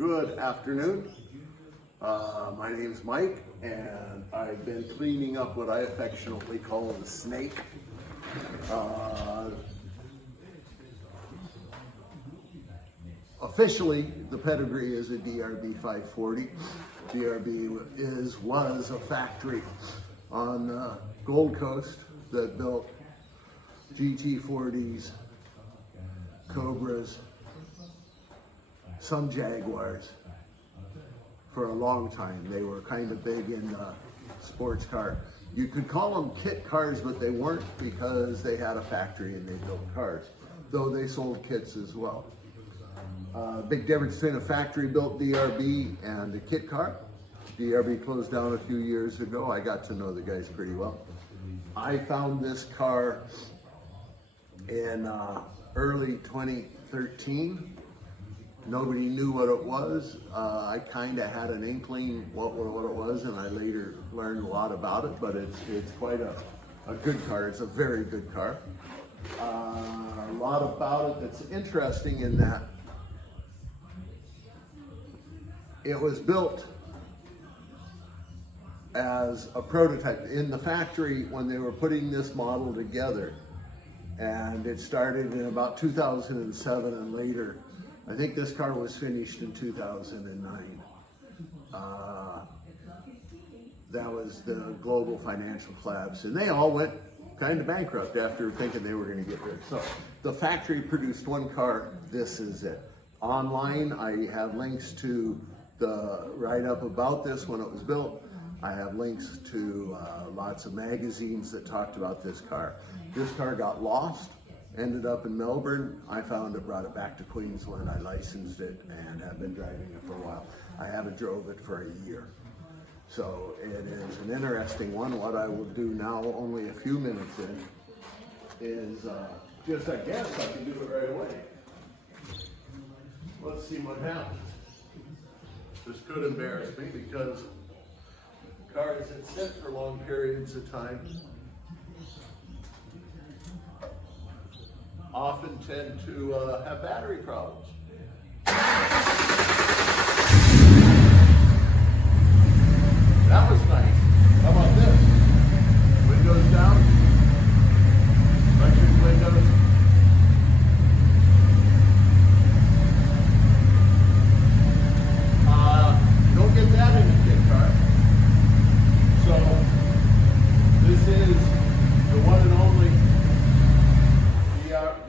Good afternoon. My name's Mike, and I've been cleaning up what I affectionately call the snake. Officially, the pedigree is a DRB540. DRB was a factory on the Gold Coast that built GT40s, Cobras, some Jaguars for a long time. They were kind of big in sports car. You could call them kit cars, but they weren't because they had a factory and they built cars, though they sold kits as well. Big difference between a factory built DRB and a kit car. DRB closed down a few years ago. I got to know the guys pretty well. I found this car in early 2013. Nobody knew what it was. I kind of had an inkling what it was, and I later learned a lot about it, but it's quite a good car. It's a very good car. A lot about it that's interesting in that it was built as a prototype in the factory when they were putting this model together, and it started in about 2007 and later. I think this car was finished in 2009. That was the global financial collapse, and they all went kind of bankrupt after thinking they were going to get there. So the factory produced one car. This is it. Online, I have links to the write-up about this when it was built. I have links to lots of magazines that talked about this car. This car got lost, ended up in Melbourne. I found it, brought it back to Queensland. I licensed it and have been driving it for a while. I haven't drove it for a year. So it is an interesting one. What I will do now, only a few minutes in, is just, I guess I can do it right away. Let's see what happens. This could embarrass me because cars that sit for long periods of time often tend to have battery problems. That was nice. How about this? Windows down, electric windows. You don't get that in a kit car. So this is the one and only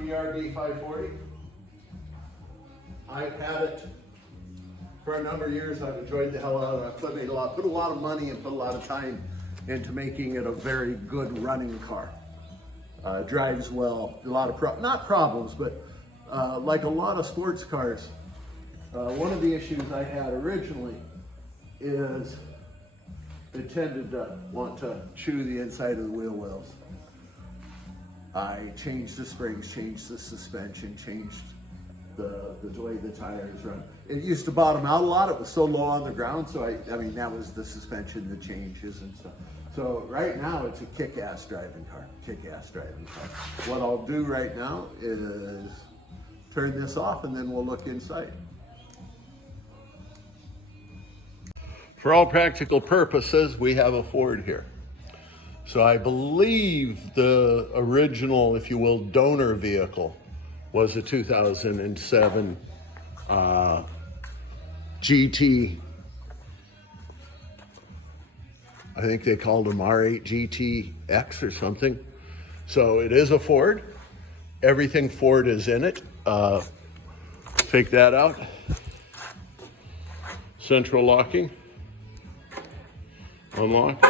DRB540. I've had it for a number of years. I've enjoyed the hell out of it. I put a lot of money and put a lot of time into making it a very good running car. Drives well. A lot of not problems, but like a lot of sports cars, one of the issues I had originally is it tended to want to chew the inside of the wheel wells. I changed the springs, changed the suspension, changed the way the tires run. It used to bottom out a lot. It was so low on the ground. So I mean, that was the suspension, the changes and stuff. So right now it's a kick-ass driving car, What I'll do right now is turn this off and then we'll look inside. For all practical purposes, we have a Ford here. So I believe the original, if you will, donor vehicle was a 2007 GT. I think they called them R8 GTX or something. So it is a Ford. Everything Ford is in it. Take that out. Central locking. Unlock.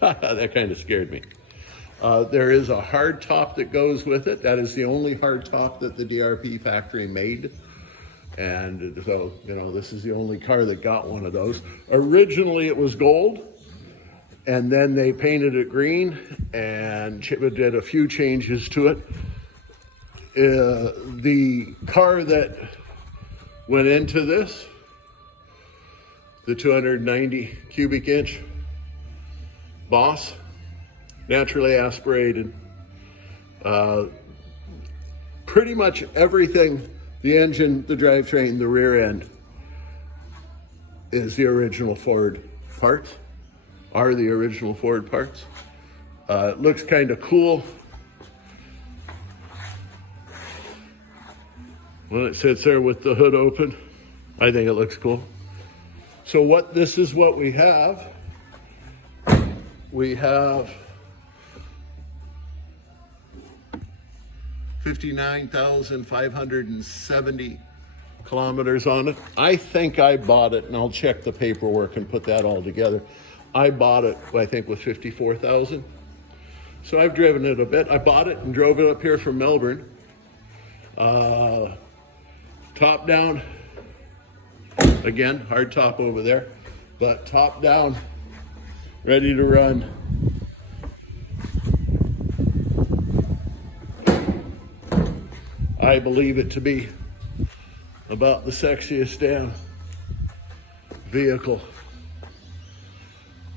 That kind of scared me. There is a hard top that goes with it. That is the only hard top that the DRB factory made. And so, you know, this is the only car that got one of those. Originally it was gold, and then they painted it green and did a few changes to it. The car that went into this, the 290 cubic inch Boss, naturally aspirated. Pretty much everything, the engine, the drivetrain, the rear end, is the original Ford parts, are the original Ford parts. It looks kind of cool when it sits there with the hood open. I think it looks cool. So this is what we have. We have 59,570 kilometers on it. I think I bought it, and I'll check the paperwork and put that all together. I bought it, I think, with 54,000. So I've driven it a bit. I bought it and drove it up here from Melbourne. Top down, again, hard top over there, but top down, ready to run. I believe it to be about the sexiest damn vehicle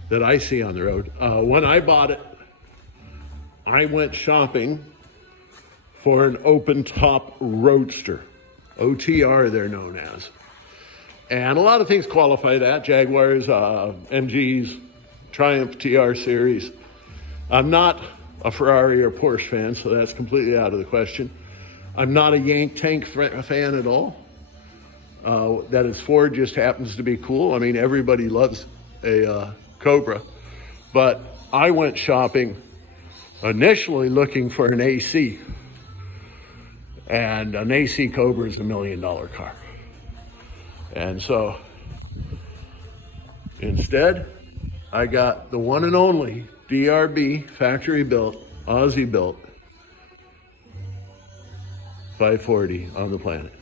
that I see on the road. When I bought it, I went shopping for an open top roadster, OTR they're known as. And a lot of things qualify that, Jaguars, MGs, Triumph TR series. I'm not a Ferrari or Porsche fan, so that's completely out of the question. I'm not a Yank Tank fan at all. That is Ford just happens to be cool. I mean, everybody loves a Cobra. But I went shopping initially looking for an AC. And an AC Cobra is $1 million car. And so instead, I got the one and only DRB factory built, Aussie built 540 on the planet.